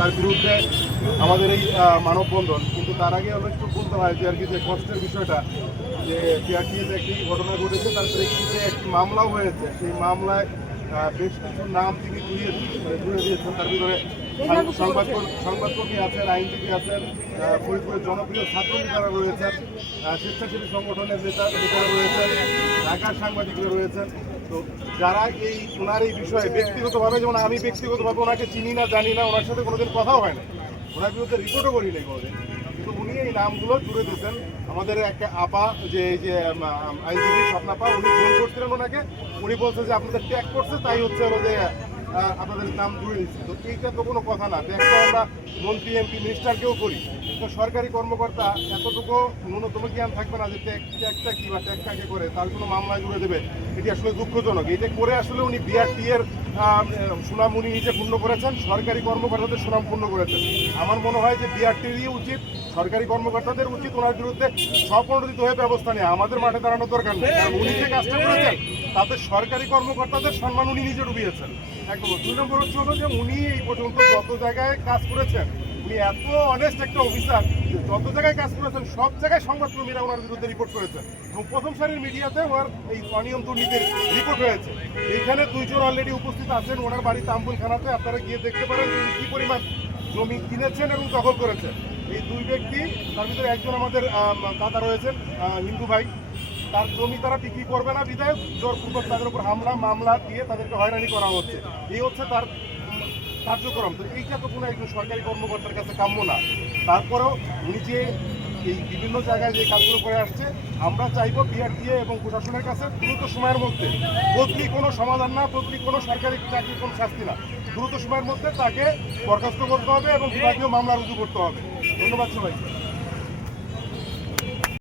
তার বিরুদ্ধে আমাদের এই মানববন্ধন। কিন্তু তার আগে আমরা একটু বলতে হয় যে আর কি যে কষ্টের বিষয়টা যে পিআরটিএতে একটি ঘটনা ঘটেছে, তার প্রেক্ষিতে একটি মামলাও হয়েছে। সেই মামলায় বেশ কিছু নাম তিনি জুড়ে দিয়েছেন। তার ভিতরে সংবাদকর্মী আছেন, আইনজীবী আছেন, ফরিদপুরের জনপ্রিয় ছাত্রনেতারা রয়েছেন, স্বেচ্ছাসেবী সংগঠনের নেতারা রয়েছেন, ঢাকার সাংবাদিকরা রয়েছেন। তো যারা এই ওনার এই বিষয়ে ব্যক্তিগতভাবে, যেমন আমি ব্যক্তিগতভাবে ওনাকে চিনি না, জানি না, ওনার সাথে কোনোদিন কথাও হয় না, ওনার বিরুদ্ধে রিপোর্টও করি নাই কোনোদিন, কিন্তু উনি এই নামগুলো জুড়ে দিয়েছেন। আমাদের একটা আপা যে এই যে আইনজীবী স্বপ্নাপা, উনি ফোন করছিলেন ওনাকে, উনি বলছে যে আপনাদের ট্যাগ করছে, তাই হচ্ছে হলো যে আপনাদের নাম জুড়ে দিচ্ছে। তো এইটা তো কোনো কথা না। ট্যাগ তো আমরা মন্ত্রী এমপি মিনিস্টারকেও করি, তো সরকারি কর্মকর্তা এতটুকু ন্যূনতম জ্ঞান থাকবে না যে ট্যাগটা কি বা ট্যাগ কাকে করে তার কোনো মামলায় জুড়ে দেবে। এটি আসলে দুঃখজনক। এটা করে আসলে উনি বিআরটি এর সুনাম উনি নিজে পূর্ণ করেছেন, সরকারি কর্মকর্তাদের সুনাম পূর্ণ করেছেন। আমার মনে হয় যে বিআরটিরই উচিত, সরকারি কর্মকর্তাদের উচিত ওনার বিরুদ্ধে স্বপ্রণোদিত হয়ে ব্যবস্থা নেওয়া। আমাদের মাঠে দাঁড়ানোর দরকার নেই, কারণ উনি যে কাজটা করেছেন তাতে সরকারি কর্মকর্তাদের সম্মান উনি নিজে ডুবিয়েছেন। একদম। 2 নম্বর হচ্ছে হলো যে উনি এই পর্যন্ত যত জায়গায় কাজ করেছেন, উনি এত অনেস্ট একটা অফিসার, যত জায়গায় কাজ করেছেন সব জায়গায় সংবাদকর্মীরা ওনার বিরুদ্ধে রিপোর্ট করেছেন, এবং প্রথম সারির মিডিয়াতে ওনার এই অনিয়ম দুর্নীতির রিপোর্ট হয়েছে। এইখানে 2 জন অলরেডি উপস্থিত আছেন ওনার বাড়ি তাম্বুলখানাতে, আপনারা গিয়ে দেখতে পারেন যে উনি কী পরিমাণ জমি কিনেছেন এবং দখল করেছেন। এই 2 ব্যক্তি, তার ভিতরে একজন আমাদের দাদা রয়েছেন, হিন্দু ভাই, তার জমি তারা বিক্রি করবে না বিধায় জোরপূর্বক তাদের উপর মামলা দিয়ে তাদেরকে হয়রানি করা হচ্ছে। এই হচ্ছে তার কার্যক্রম। তো এইটা তো কোনো একজন সরকারি কর্মকর্তার কাছে কাম্য না। তারপরেও উনি যে এই বিভিন্ন জায়গায় যে কাজগুলো করে আসছে, আমরা চাইবো বিআরটিএ এবং প্রশাসনের কাছে দ্রুত সময়ের মধ্যে, বদলি কোনো সমাধান না, বদলি কোনো সরকারি চাকরির কোনো শাস্তি না, দ্রুত সময়ের মধ্যে তাকে বরখাস্ত করতে হবে এবং বিভাগীয় মামলা রুজু করতে হবে। ধন্যবাদ সবাই।